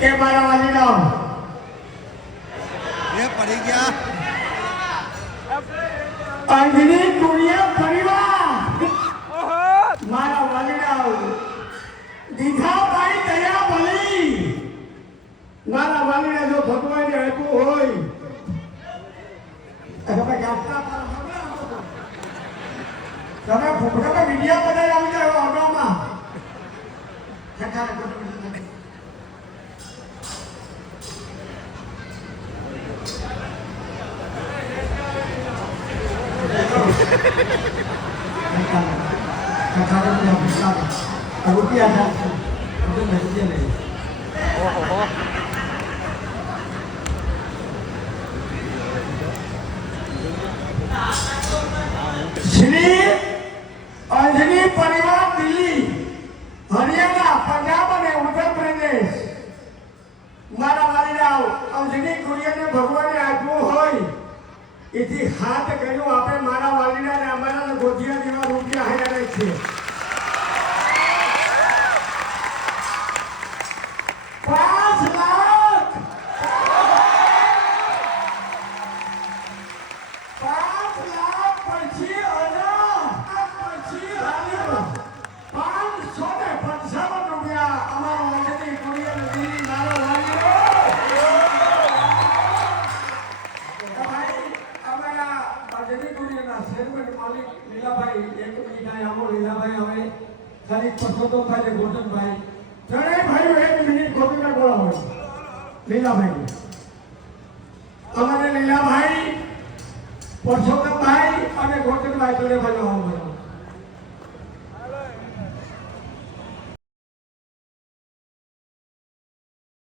એ મારા વાલીડાઓ એ પડી ગયા. અંજની કુરિયા પરિવાર. મારા વાલીડાઓ દીઠાભાઈ દયા ભલી મારા વાલીને જો ભગવાન આપ્યું હોય. તમે પર તમે ફૂફડામાં વિડિયા બનાવી આવી જાવ ઓટોમાં રૂપિયા શ્રી અંજની પરિવાર દિલ્હી હરિયાણા પંજાબ અને ઉત્તર પ્રદેશ મારા વાલીડાઓ અંજની કુરિયરને ભગવાને આપ્યું હોય એથી હાથ કર્યું. આપણે મારા વાલીડા ને અમારા ગોધિયા જેવા રૂપિયા હારે છે. માલિક લીલાભાઈ, એક મિનિટ આવો ખાલી પરસોત્તમભાઈ ત્રણેય ભાઈઓ, એક મિનિટ ગોટનને બોલાવો લીલાભાઈ. અમારે લીલાભાઈ પરસોત્તમભાઈ અને ગોટનભાઈ ત્રણેય ભાઈઓ આવો.